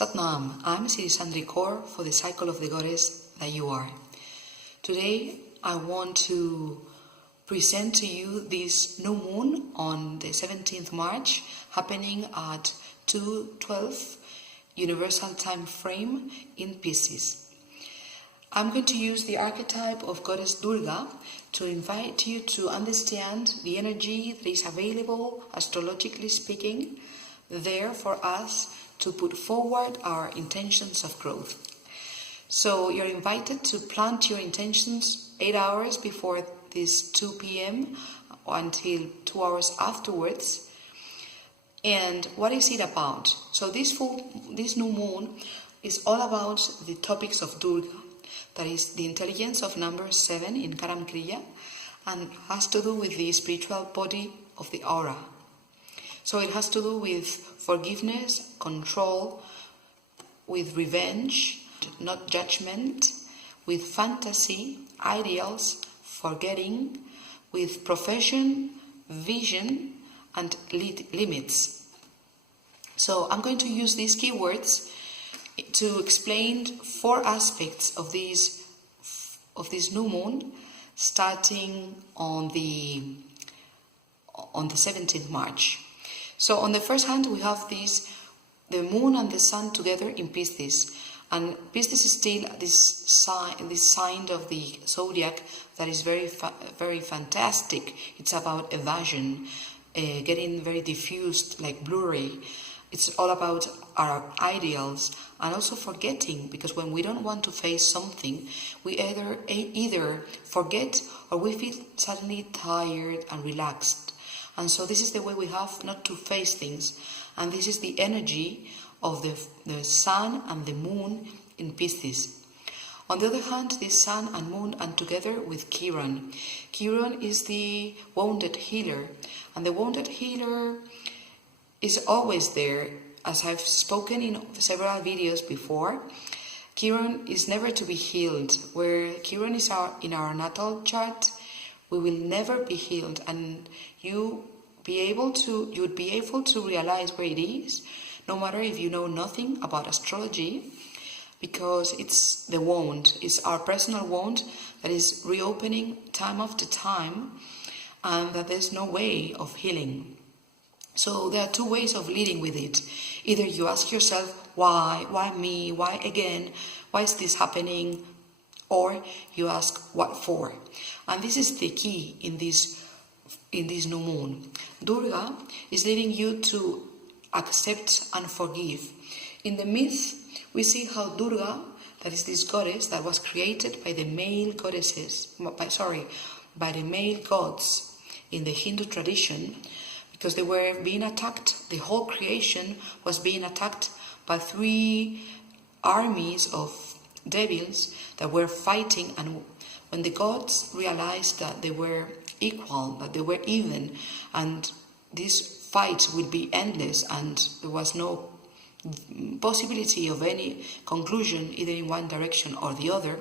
Satnam, I'm Siri Kaur for the cycle of the goddess that you are. Today I want to present to you this new moon on the 17th March happening at 2:12 Universal Time Frame in Pisces. I'm going to use the archetype of Goddess Durga to invite you to understand the energy that is available, astrologically speaking, there for us to put forward our intentions of growth. So you're invited to plant your intentions 8 hours before this 2 p.m. until 2 hours afterwards. And what is it about? So this new moon is all about the topics of Durga. That is the intelligence of number 7 in Karam Kriya, and has to do with the spiritual body of the aura. So it has to do with forgiveness, control, with revenge, not judgment, with fantasy, ideals, forgetting, with profession, vision, and limits. So I'm going to use these keywords to explain 4 aspects of this new moon, starting on the 17th March. So on the first hand, we have the moon and the sun together in Pisces, and Pisces is still this sign of the zodiac that is very fantastic. It's about evasion, getting very diffused, like blurry. It's all about our ideals and also forgetting, because when we don't want to face something, we either forget or we feel suddenly tired and relaxed. And so this is the way we have not to face things. And this is the energy of the sun and the moon in Pisces. On the other hand, the sun and moon are together with Chiron. Chiron is the wounded healer. And the wounded healer is always there. As I've spoken in several videos before, Chiron is never to be healed. Where Chiron is in our natal chart, we will never be healed, and you'd be able to realize where it is, no matter if you know nothing about astrology, because it's the wound, it's our personal wound that is reopening time after time, and that there's no way of healing. So there are 2 ways of leading with it. Either you ask yourself, why me, why again, why is this happening? Or you ask, what for? And this is the key in this new moon. Durga is leading you to accept and forgive. In the myth, we see how Durga, that is this goddess that was created by the male by the male gods in the Hindu tradition, because they were being attacked. The whole creation was being attacked by 3 armies of devils that were fighting, and when the gods realized that they were equal, that they were even, and this fight would be endless and there was no possibility of any conclusion either in one direction or the other,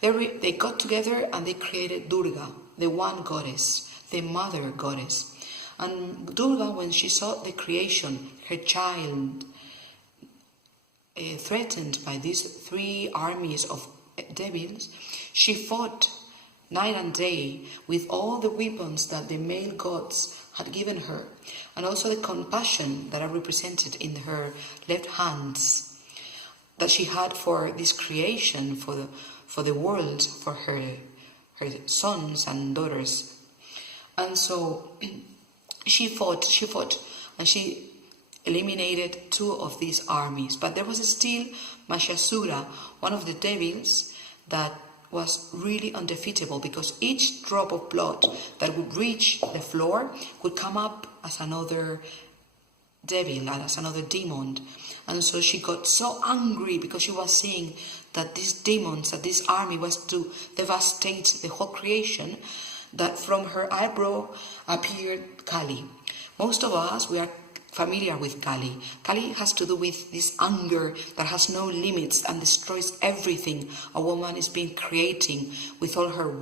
they got together and they created Durga, the one goddess, the mother goddess. And Durga, when she saw the creation, her child, threatened by these 3 armies of devils, she fought night and day with all the weapons that the male gods had given her, and also the compassion that are represented in her left hands that she had for this creation, for the world, for her sons and daughters. And so she fought, and she eliminated 2 of these armies. But there was still Mahishasura, one of the devils that was really undefeatable, because each drop of blood that would reach the floor would come up as another devil, as another demon. And so she got so angry because she was seeing that these demons, that this army was to devastate the whole creation, that from her eyebrow appeared Kali, Most of us, we are familiar with Kali. Kali has to do with this anger that has no limits and destroys everything a woman is being creating with all her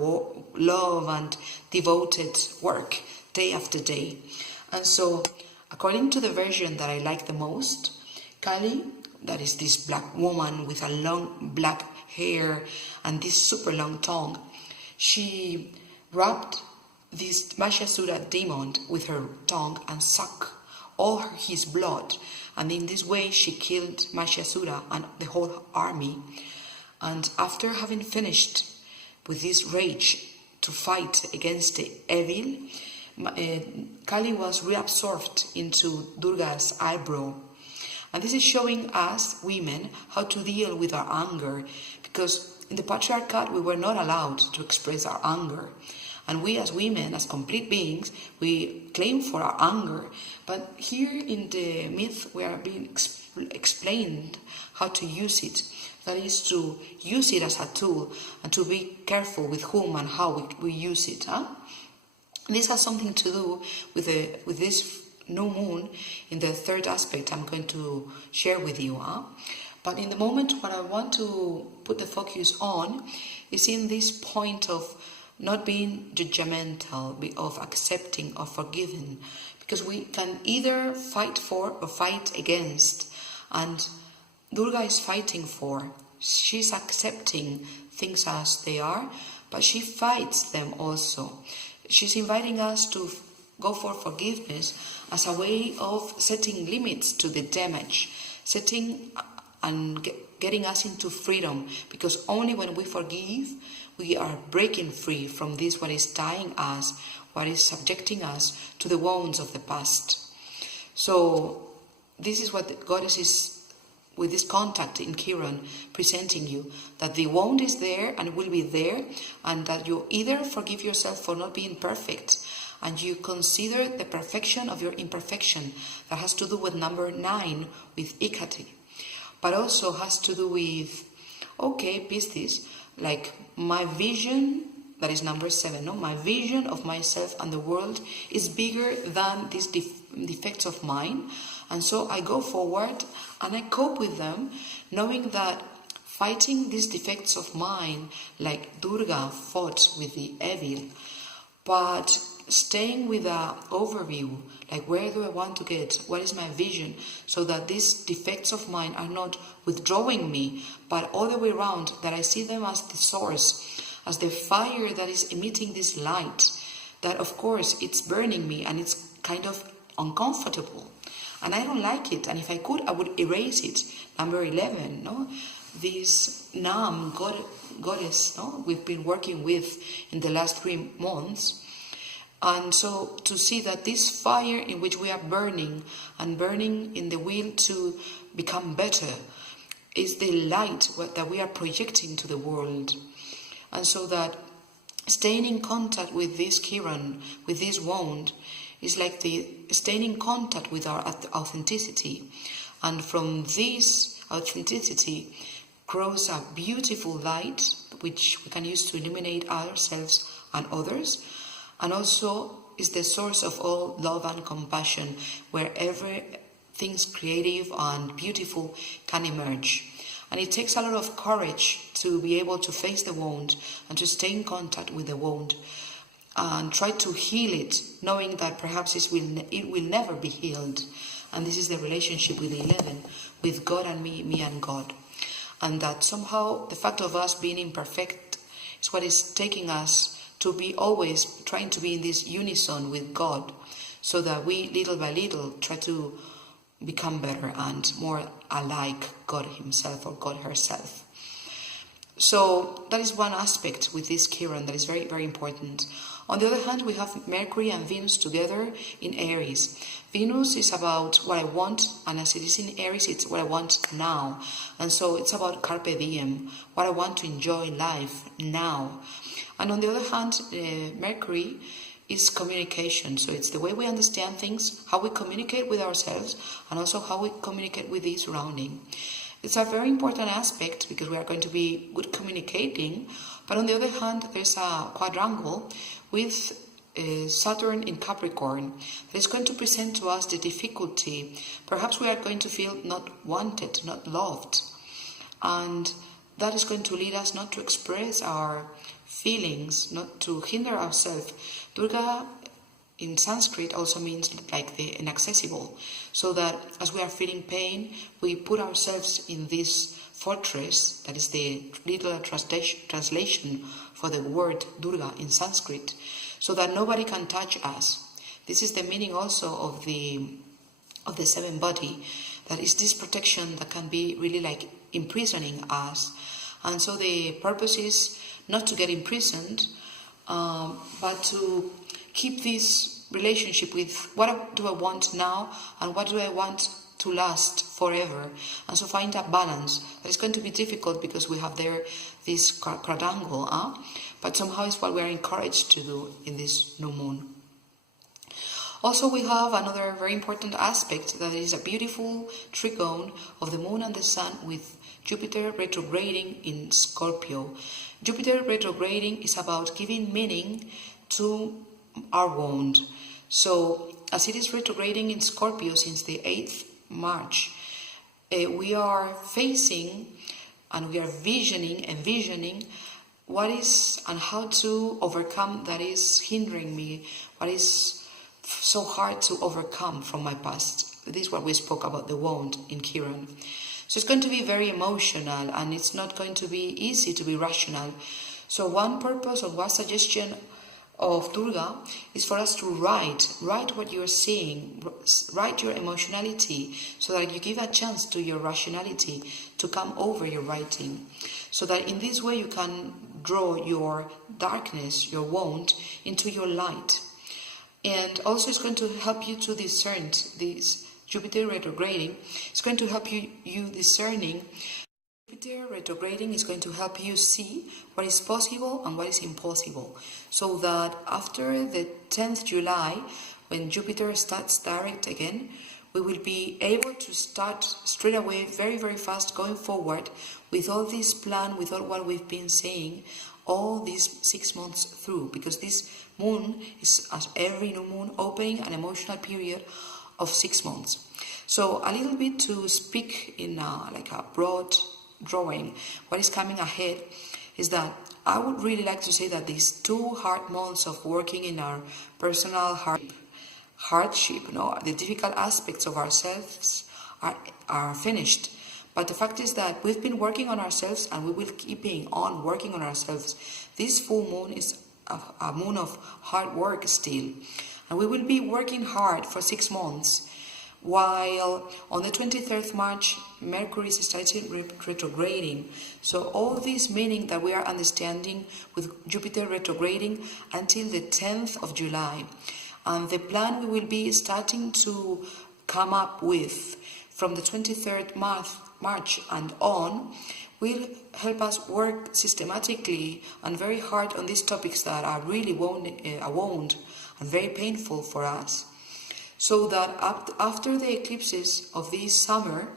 love and devoted work day after day. And so, according to the version that I like the most, Kali, that is this black woman with a long black hair and this super long tongue, she wrapped this Mahishasura demon with her tongue and sucked all his blood, and in this way she killed Mahishasura and the whole army. And after having finished with this rage to fight against the evil, Kali was reabsorbed into Durga's eyebrow. And this is showing us women how to deal with our anger, because in the patriarchate we were not allowed to express our anger. And we as women, as complete beings, we claim for our anger. But here in the myth we are being explained how to use it. That is to use it as a tool and to be careful with whom and how we use it. This has something to do with this new moon in the third aspect I'm going to share with you. But in the moment, what I want to put the focus on is in this point of not being judgmental, of accepting or forgiving, because we can either fight for or fight against, and Durga is fighting for. She's accepting things as they are, but she fights them also. She's inviting us to go for forgiveness as a way of setting limits to the damage, setting and getting us into freedom, because only when we forgive, we are breaking free from this, what is tying us, what is subjecting us to the wounds of the past. So this is what the goddess is, with this contact in Chiron, presenting you, that the wound is there and will be there, and that you either forgive yourself for not being perfect, and you consider the perfection of your imperfection. That has to do with number 9, with Ikati, but also has to do with, okay, Pisces, like my vision, that is number 7, no? My vision of myself and the world is bigger than these defects of mine, and so I go forward and I cope with them, knowing that fighting these defects of mine, like Durga fought with the evil, but staying with an overview, like where do I want to get, what is my vision, so that these defects of mine are not withdrawing me, but all the way around, that I see them as the source, as the fire that is emitting this light, that of course it's burning me and it's kind of uncomfortable and I don't like it, and if I could I would erase it. Number 11, no, this Nam goddess, no, we've been working with in the last 3 months. And so to see that this fire in which we are burning and burning in the will to become better is the light that we are projecting to the world. And so that staying in contact with this Chiron, with this wound, is like the staying in contact with our authenticity. And from this authenticity grows a beautiful light which we can use to illuminate ourselves and others. And also is the source of all love and compassion, where everything creative and beautiful can emerge. And it takes a lot of courage to be able to face the wound and to stay in contact with the wound and try to heal it, knowing that perhaps it will never be healed. And this is the relationship with the 11, with God and me and God. And that somehow the fact of us being imperfect is what is taking us to be always trying to be in this unison with God, so that we little by little try to become better and more alike God himself or God herself. So that is one aspect with this Chiron that is very, very important. On the other hand, we have Mercury and Venus together in Aries. Venus is about what I want, and as it is in Aries, it's what I want now. And so it's about carpe diem, what I want to enjoy life now. And on the other hand, Mercury is communication. So it's the way we understand things, how we communicate with ourselves, and also how we communicate with the surrounding. It's a very important aspect because we are going to be good communicating. But on the other hand, there's a quadrangle with Saturn in Capricorn, that is going to present to us the difficulty. Perhaps we are going to feel not wanted, not loved, and that is going to lead us not to express our feelings, not to hinder ourselves. Durga in Sanskrit also means like the inaccessible, so that as we are feeling pain, we put ourselves in this fortress, that is the literal translation for the word Durga in Sanskrit, so that nobody can touch us. This is the meaning also of the seven body, that is this protection that can be really like imprisoning us. And so the purpose is not to get imprisoned, but to keep this relationship with what do I want now and what do I want to last forever. And so find a balance. That is going to be difficult because we have there this quadrangle, but somehow it's what we are encouraged to do in this new moon. Also, we have another very important aspect, that is a beautiful trigone of the moon and the sun with Jupiter retrograding in Scorpio. Jupiter retrograding is about giving meaning to our wound. So, as it is retrograding in Scorpio since the 8th March, we are facing and we are envisioning what is and how to overcome that is hindering me, what is so hard to overcome from my past. This is what we spoke about, the wound in Kiran. So it's going to be very emotional, and it's not going to be easy to be rational. So one purpose or one suggestion of Durga is for us to write what you're seeing, write your emotionality, so that you give a chance to your rationality to come over your writing, so that in this way you can draw your darkness, your wound, into your light. And also it's going to help you to discern this Jupiter retrograding. It's going to help you discerning. Jupiter retrograding is going to help you see what is possible and what is impossible. So that after the 10th July, when Jupiter starts direct again, we will be able to start straight away, very, very fast, going forward with all this plan, with all what we've been saying, all these 6 months through, because this moon is, as every new moon, opening an emotional period of 6 months. So a little bit to speak in like a broad drawing, what is coming ahead is that I would really like to say that these 2 hard months of working in our personal hardship, the difficult aspects of ourselves are finished. But the fact is that we've been working on ourselves and we will keep on working on ourselves. This full moon is a moon of hard work still. And we will be working hard for 6 months, while on the 23rd March, Mercury is starting retrograding. So all this meaning that we are understanding with Jupiter retrograding until the 10th of July. And the plan we will be starting to come up with from the 23rd March and on will help us work systematically and very hard on these topics that are really wound and very painful for us. So that after the eclipses of this summer,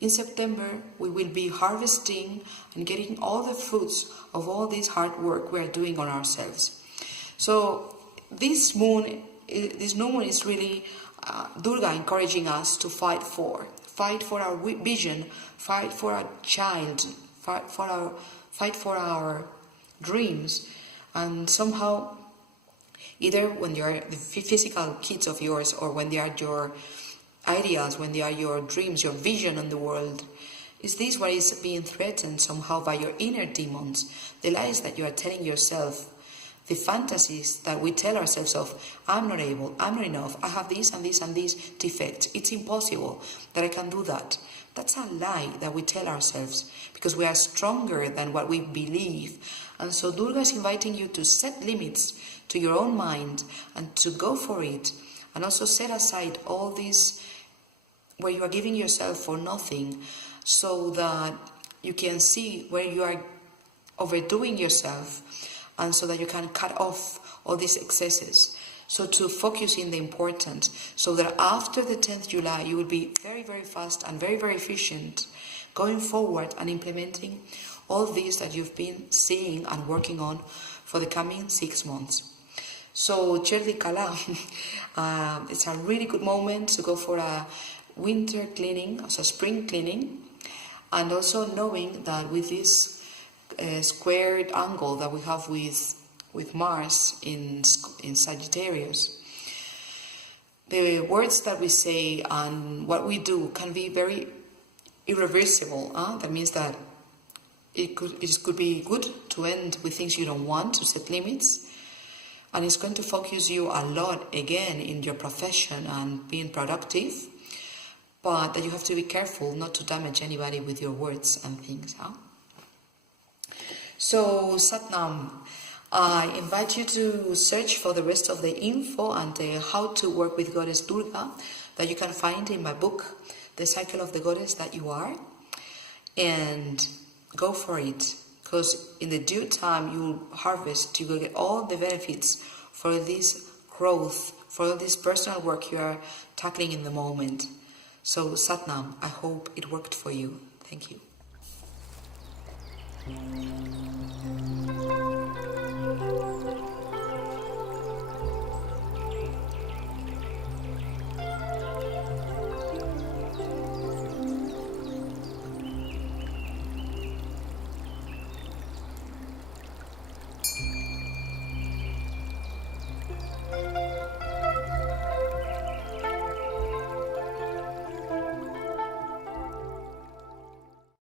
in September, we will be harvesting and getting all the fruits of all this hard work we are doing on ourselves. So this new moon is really Durga encouraging us to fight for our vision, fight for our child, fight for our dreams, and somehow, either when you are the physical kids of yours, or when they are your ideas, when they are your dreams, your vision on the world, is this what is being threatened somehow by your inner demons, the lies that you are telling yourself, the fantasies that we tell ourselves of, I'm not able, I'm not enough, I have this and this and this defect, it's impossible that I can do that. That's a lie that we tell ourselves, because we are stronger than what we believe. And so Durga is inviting you to set limits to your own mind and to go for it, and also set aside all this where you are giving yourself for nothing, so that you can see where you are overdoing yourself, and so that you can cut off all these excesses. So to focus in the important, so that after the 10th July you will be very, very fast and very, very efficient going forward and implementing all these that you've been seeing and working on for the coming 6 months. So Cerdi Kala, it's a really good moment to go for a winter cleaning, also spring cleaning, and also knowing that with this squared angle that we have with Mars in Sagittarius, the words that we say and what we do can be very irreversible. That means that it could be good to end with things you don't want, to set limits, and it's going to focus you a lot again in your profession and being productive, but that you have to be careful not to damage anybody with your words and things. So Satnam, I invite you to search for the rest of the info and how to work with Goddess Durga that you can find in my book, The Cycle of the Goddess That You Are, and go for it, because in the due time you will harvest, you will get all the benefits for this growth, for this personal work you are tackling in the moment. So Satnam, I hope it worked for you. Thank you.